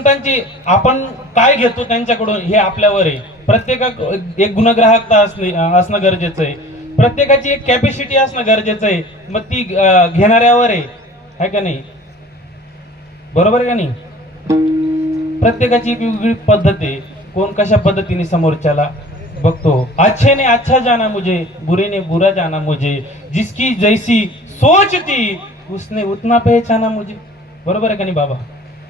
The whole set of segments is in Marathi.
संतांची आपण काय घेतो त्यांच्याकडून हे आपल्यावर आहे. प्रत्येका एक गुणग्राहकता असणे असणं गरजेचं आहे. प्रत्येकाची एक कॅपॅसिटी असणं गरजेचं आहे. मग ती घेणाऱ्यावर आहे. है का नाही? बरोबर आहे का नाही? प्रत्येकाची एक वेगळी पद्धत आहे. कोण कशा पद्धतीने समोरच्याला बघतो? अच्छे ने अच्छा जाना मुझे बुरे ने बुरा जाना मुझे. जिसकी जैसी सोच थी उसने उतना पहचाना मुझे. बरोबर आहे का नाही बाबा?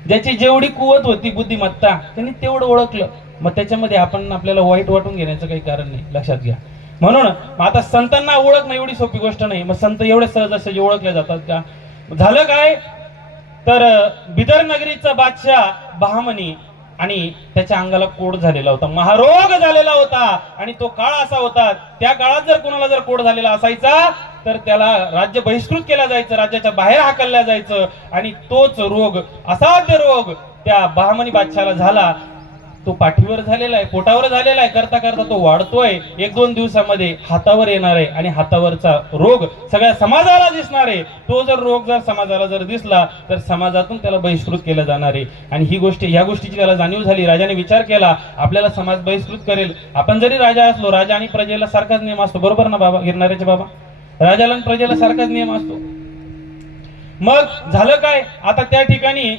ज्याची जेवढी कुवत होती बुद्धिमत्ता त्यांनी तेवढं ओळखलं. मग त्याच्यामध्ये आपण आपल्याला वाईट वाटून घेण्याचं काही कारण नाही. लक्षात घ्या. म्हणून मग आता संतांना ओळखणं एवढी सोपी गोष्ट नाही. मग संत एवढे सहजासहजी ओळखले जातात का? झालं काय? तर बिदर नगरीचा बादशाह बहामनी आणि त्याच्या अंगाला कोड झालेला होता महारोग झालेला होता आणि तो काळ असा होता त्या काळात जर कोणाला जर कोड झालेला असायचा तर त्याला राज्य बहिष्कृत केला जायचं राज्याच्या बाहेर हाकलल्या जायचं आणि तोच रोग असाध्य रोग त्या बहामनी बादशाला झाला. तो पाठीवर झालेला आहे पोटावर झालेला आहे. करता करता तो वाढतोय. एक दोन दिवसामध्ये हातावर येणार आहे आणि हातावरचा रोग सगळ्या समाजाला दिसणार आहे. तो जर रोग जर समाजाला जर दिसला तर समाजातून त्याला बहिष्कृत केलं जाणार आहे. आणि ही गोष्ट या गोष्टीची त्याला जाणीव झाली. राजाने विचार केला आपल्याला समाज बहिष्कृत करेल. आपण जरी राजा असलो राजा आणि प्रजेला सारखाच नियम असतो. बरोबर ना बाबा गिरणाऱ्याचे बाबा? राजाला आणि प्रजेला सारखाच नियम असतो. मग झालं काय? आता त्या ठिकाणी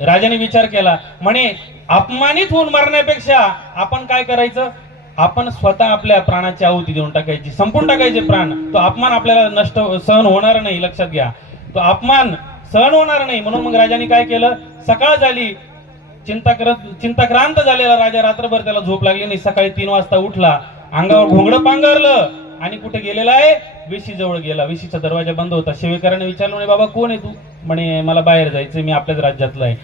राजाने विचार केला. म्हणे अपमानित होऊन मरण्यापेक्षा आपण काय करायचं? आपण स्वतः आपल्या प्राणाची आहुती देऊन टाकायची. संपून टाकायचे प्राण. तो अपमान आपल्याला नष्ट सहन होणार नाही लक्षात घ्या. तो अपमान सहन होणार नाही. म्हणून मग राजाने काय केलं? सकाळ झाली. चिंता करत चिंताक्रांत झालेला राजा रात्रभर त्याला झोप लागली नाही. सकाळी तीन वाजता उठला. अंगावर घोंगडं पांघरलं आणि कुठे गेलेला आहे? वेशी जवळ गेला. वेशीचा दरवाजा बंद होता. सेवेकराने विचारलं म्हणे बाबा कोण आहे तू? म्हणे मला बाहेर जायचं मी आपल्याच राज्यातला आहे.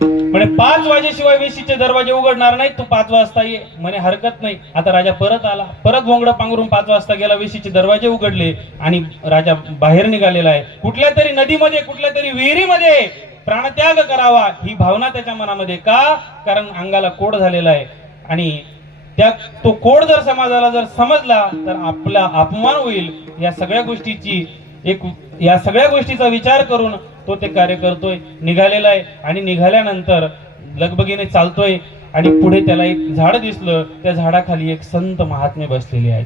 म्हणे पाच वाजेशिवाय वेशीचे दरवाजे उघडणार नाही तू पाच वाजता ये. म्हणे हरकत नाही. आता राजा परत आला. परत भोंगडं पांघरून पाच वाजता गेला वेशीचे दरवाजे उघडले आणि राजा बाहेर निघालेला आहे. कुठल्या तरी नदीमध्ये कुठल्या तरी विहिरीमध्ये प्राणत्याग करावा ही भावना त्याच्या मनामध्ये का? कारण अंगाला कोड झालेला आहे. आणि त्या तो कोड जर समाजाला जर समजला तर आपला अपमान होईल. या सगळ्या गोष्टीची एक या सगळ्या गोष्टीचा विचार करून तो ते कार्य करतोय निघालेला आहे आणि निघाल्यानंतर लगबगीने चालतोय आणि पुढे त्याला एक झाड दिसलं त्या झाडाखाली एक संत महात्मे बसलेले आहेत.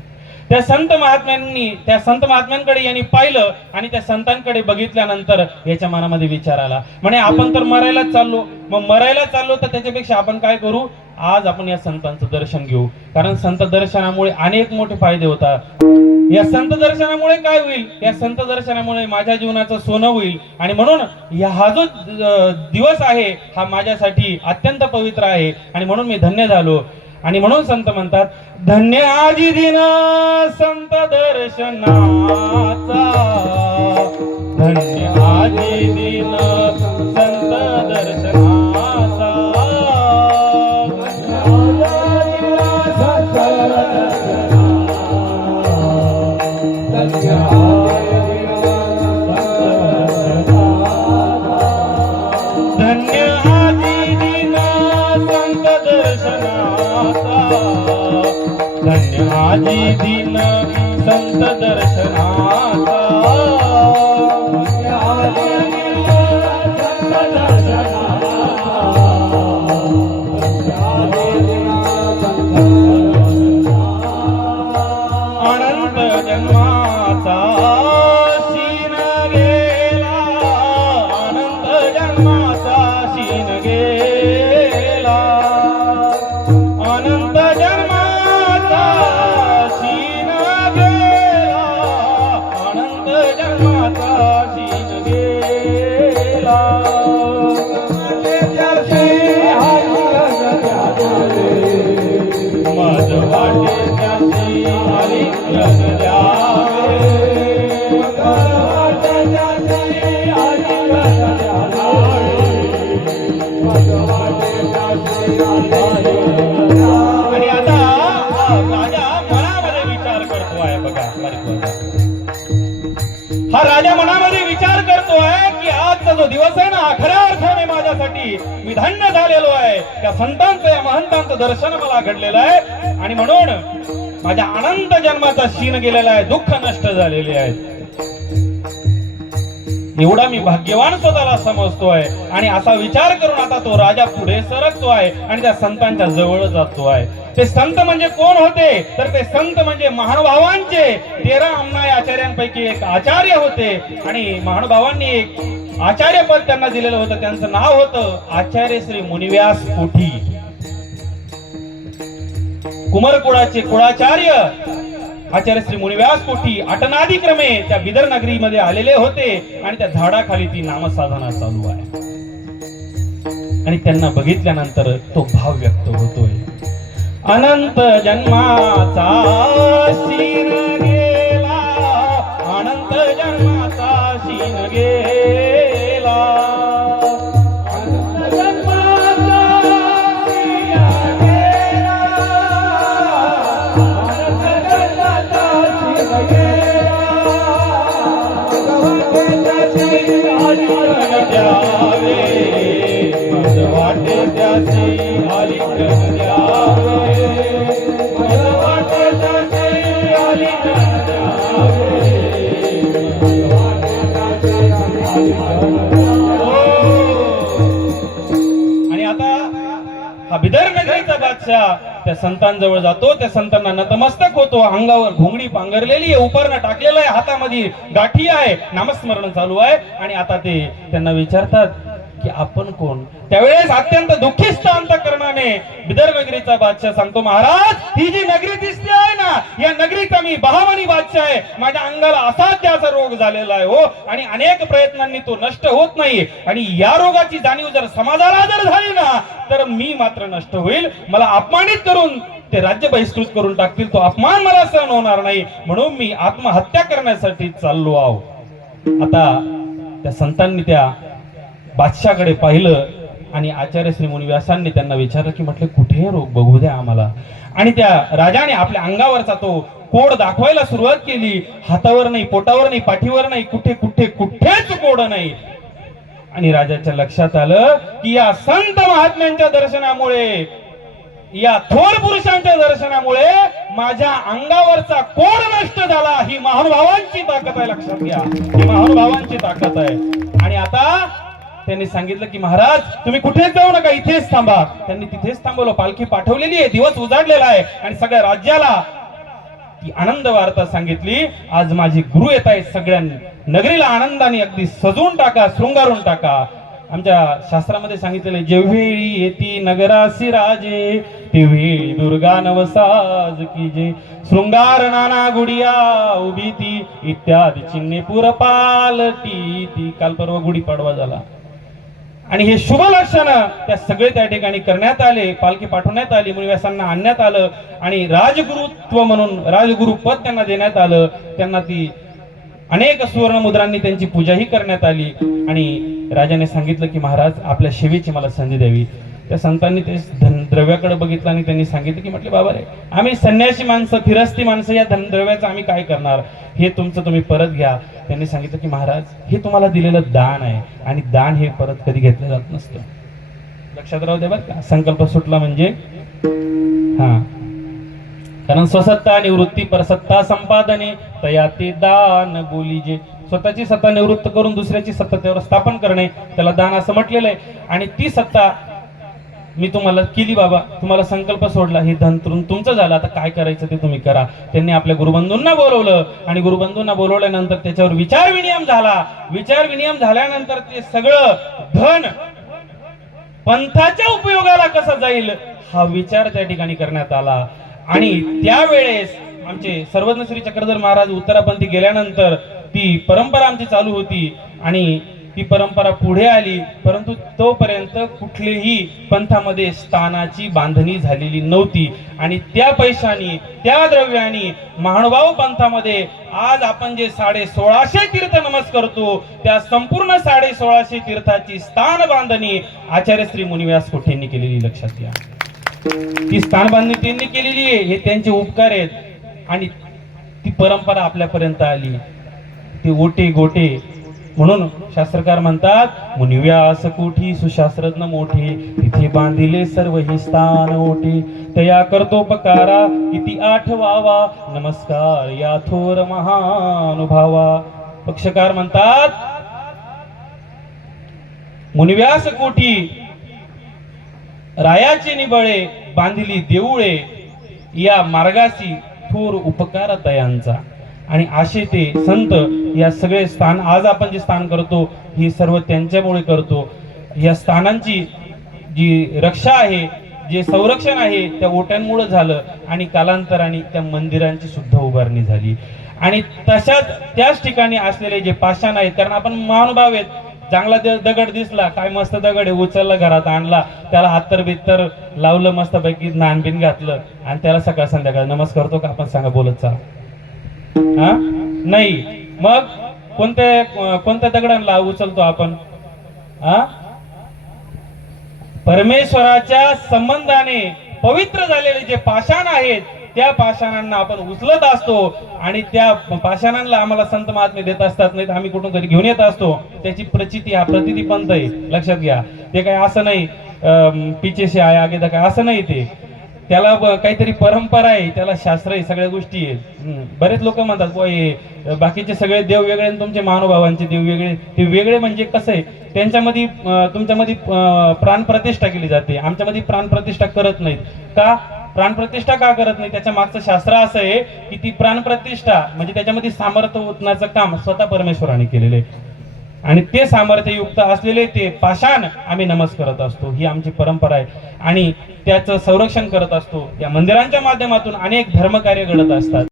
त्या संत महात्म्यांनी त्या संत महात्म्यांकडे यांनी पाहिलं आणि त्या संतांकडे बघितल्यानंतर याच्या मनामध्ये विचार आला. म्हणे आपण तर मरायलाच चाललो. मग मरायला चाललो तर त्याच्यापेक्षा आपण काय करू? आज आपण या संतांचं दर्शन घेऊ. कारण संत दर्शनामुळे अनेक मोठे फायदे होतात. या संत दर्शनामुळे काय होईल? या संत दर्शनामुळे माझ्या जीवनाचं सोनं होईल. आणि म्हणून या हा जो दिवस आहे हा माझ्यासाठी अत्यंत पवित्र आहे. आणि म्हणून मी धन्य झालो. आणि म्हणून संत म्हणतात धन्य आजी दिन संत दर्शनाचा. धन्य आजी दिन संत दर्शना संत हा राजा मनामध्ये विचार करतोय बघा हा राजा मनामध्ये विचार करतो आहे की आजचा जो दिवस आहे ना हा खऱ्या अर्थाने माझ्यासाठी मी धन्य झालेलो आहे. त्या संतांचं या महंतांचं दर्शन मला घडलेलं आहे. आणि म्हणून माझ्या अनंत जन्माचा शीन गेलेला आहे दुःख नष्ट झालेले आहे. एवढा मी भाग्यवान स्वतःला समजतोय आणि असा विचार करून आता तो राजा पुढे सरकतो आहे आणि त्या संतांच्या जवळ जातो आहे ते संत म्हणजे कोण होते? तर ते संत म्हणजे महानुभावांचे तेरा अम्नाय आचार्यांपैकी एक आचार्य होते. आणि महानुभावांनी एक आचार्य पद त्यांना दिलेलं होतं. त्यांचं नाव होतं आचार्य श्री मुनिव्यास कोठी. कुमारकुळाचे कुळाचार्य आचार्य श्री मुनिव्यास कोठी अटनादिक्रमे त्या बिदर नगरीमध्ये आलेले होते आणि त्या झाडाखाली ती नामसाधना चालू आहे. आणि त्यांना बघितल्यानंतर तो भाव व्यक्त होतोय. अनंत जन्माचा नगरीचा त्या संतांजवळ जातो. त्या संतांना नतमस्तक होतो. अंगावर घोंगडी पांघरलेली आहे. उपरणं टाकलेलं आहे. हातामध्ये गाठी आहे. नामस्मरण चालू आहे. आणि आता ते त्यांना विचारतात की आपण कोण? त्यावेळेस अत्यंत दुःखीस्त अंतकरणाने बिदर नगरीचा बादशाह सांगतो महाराज ही जी नगरी दिसते या नगरीचा मी बहावानी बादशाह आहे. माझ्या अंगाला असाध्याचा असा रोग झालेला आहे हो. आणि अनेक प्रयत्नांनी तो नष्ट होत नाही. आणि या रोगाची जाणीव जर समाजाला जर झाली ना तर मी मात्र नष्ट होईल. मला अपमानित करून ते राज्य बहिष्कृत करून टाकतील. तो अपमान मला सहन होणार नाही. म्हणून मी आत्महत्या करण्यासाठी चाललो आहो. आता त्या संतांनी त्या बादशाकडे पाहिलं. आणि आचार्य श्रीमुनी व्यासांनी त्यांना विचारलं की म्हटलं कुठे रोग? बघू द्या आम्हाला. आणि त्या राजाने आपल्या अंगावरचा तो कोड दाखवायला सुरुवात केली. हातावर नाही पोटावर नाही पाठीवर नाही कुठे कुठे कुठेच कोड नाही. आणि राजाच्या लक्षात आलं की या संत महात्म्यांच्या दर्शनामुळे या थोर पुरुषांच्या दर्शनामुळे माझ्या अंगावरचा कोड नष्ट झाला. ही महानुभावांची ताकद आहे लक्षात घ्या. ही महानुभावांची ताकद आहे. आणि आता त्यांनी सांगितलं की महाराज तुम्ही कुठेच जाऊ नका इथेच थांबा. त्यांनी तिथेच थांबवलं. पालखी पाठवलेली आहे दिवस उजाडलेला आहे. आणि सगळ्या राज्याला ती आनंद वार्ता सांगितली. आज माझे गुरु येत आहेत सगळ्यांनी नगरीला आनंदाने अगदी सजवून टाका शृंगारून टाका. आमच्या शास्त्रामध्ये सांगितलेले जेव्हेळी येती नगरासी राजे तेव्हेळी दुर्गा नवसाज की जे. शृंगार नाना गुडिया उभी ती इत्यादी चिन्हे पुर पालटी ती. काल परवा गुढी पाडवा झाला. आणि हे शुभ लक्षण त्या सगळे त्या ठिकाणी करण्यात आले पालखी पाठवण्यात आली मुनिव्यासांना आणण्यात आलं आणि राजगुरुत्व म्हणून राजगुरु पद त्यांना देण्यात आलं त्यांना ती अनेक सुवर्ण मुद्रांनी त्यांची पूजाही करण्यात आली आणि राजाने सांगितलं की महाराज आपल्या शेवेची मला संधी द्यावी. त्या संतांनी ते धन द्रव्याकडे बघितलं आणि त्यांनी सांगितलं की म्हटले बाबा रे आम्ही संन्यासी माणसं फिरस्ती माणसं या धनद्रव्याचं आम्ही काय करणार? हे तुमचं तुम्ही परत घ्या. त्यांनी सांगितलं की महाराज हे तुम्हाला दिलेलं दान आहे आणि दान हे परत कधी घेतलं जात नसतं. लक्षात राहू दे बरं का संकल्प सुटला म्हणजे? हा. कारण स्वसत्ता निवृत्ती परसत्ता संपादने तया ते दान बोलीजे. स्वतःची सत्ता निवृत्त करून दुसऱ्याची सत्ता त्यावर स्थापन करणे त्याला दान असं म्हटलेलं आहे. आणि ती सत्ता मी तुम्हाला केली बाबा तुम्हाला संकल्प सोडला हे धन तुमचं झालं आता काय करायचं ते तुम्ही करा. त्यांनी आपल्या गुरुबंधूंना बोलवलं आणि गुरुबंधूंना बोलवल्यानंतर त्याच्यावर विचार विनियम झाला. विचार विनियम झाल्यानंतर ते सगळं धन पंथाच्या उपयोगाला कसं जाईल हा विचार त्या ठिकाणी करण्यात आला. आणि त्यावेळेस आमचे सर्वज्ञ श्री चक्रधर महाराज उत्तरापंथी गेल्यानंतर ती परंपरा आमची चालू होती. आणि ती परंपरा पुढे आली परंतु तोपर्यंत कुठलीही पंथामध्ये स्थानाची बांधणी झालेली नव्हती. आणि त्या पैशानी त्या द्रव्यानी महानुभाव पंथामध्ये आज आपण जे साडे सोळाशे तीर्थ नमस करतो त्या संपूर्ण साडे सोळाशे तीर्थाची स्थान बांधणी आचार्य श्री मुनिव्यास कोठेंनी केलेली लक्षात घ्या. ती स्थान बांधणी त्यांनी केलेली आहे हे त्यांचे उपकार आहेत. आणि ती परंपरा आपल्यापर्यंत आली. ते ओटे गोटे म्हणून शास्त्रकार म्हणतात मुनिव्यास कोठी सुशास्त्रज्ञ मोठे तिथे बांधिले सर्व हे स्थान ओठे तया करतोपकारा किती आठवावा नमस्कार या थोर महानुभावा. पक्षकार म्हणतात मुनिव्यास कोठी रायाचे निबळे बांधिली देऊळे या मार्गाशी थोर उपकार तयांचा. आणि असे ते संत या सगळे स्थान आज आपण जे स्थान करतो हे सर्व त्यांच्यामुळे करतो. या स्थानांची जी रक्षा आहे जे संरक्षण आहे त्या ओट्यांमुळे झालं आणि कालांतराने त्या मंदिरांची सुद्धा उभारणी झाली. आणि तशाच त्याच ठिकाणी असलेले जे पाषाण आहेत कारण आपण महानुभाव आहेत चांगला दगड दिसला काय मस्त दगड आहे उचलला घरात आणला त्याला हातर बित्तर लावलं मस्तपैकी नानबिन घातलं आणि त्याला सकाळ संध्याकाळ नमस्कार करतो का आपण सांगा बोलत चाल. हा? नाही. मग कोणत्या कोणत्या दगडांना उचलतो आपण? हा? परमेश्वराच्या संबंधाने पवित्र झालेले जे पाषाण आहेत त्या पाषाणांना आपण उचलत असतो आणि त्या पाषाणांना आम्हाला संत महात्मे देत असतात नाही तर आम्ही कुठून तरी घेऊन येत असतो. त्याची प्रचिती हा प्रतिती पंत आहे लक्षात घ्या. ते काय असं नाही. अं, आहे आगे काय असं नाही ते. त्याला काहीतरी परंपरा आहे त्याला शास्त्र आहे सगळ्या गोष्टी आहेत. बरेच लोक म्हणतात "बुवा, हे बाकीचे सगळे देव वेगळे आणि तुमचे महानुभावांचे देव वेगळे. ते वेगळे म्हणजे कसं आहे त्यांच्यामध्ये तुमच्यामध्ये प्राणप्रतिष्ठा केली जाते. आमच्यामध्ये प्राणप्रतिष्ठा करत नाहीत. का? प्राणप्रतिष्ठा का करत नाही त्याच्या मागचं शास्त्र असं आहे की ती प्राणप्रतिष्ठा म्हणजे त्याच्यामध्ये सामर्थ्य ओतण्याचं काम स्वतः परमेश्वराने केलेलं आहे. आणि ते सामर्थ्ययुक्त असलेले ते पाषाण आम्ही नमस करत असतो. ही आमची परंपरा आहे. आणि त्याचं संरक्षण करत असतो. या मंदिरांच्या माध्यमातून अनेक धर्मकार्य घडत असतात.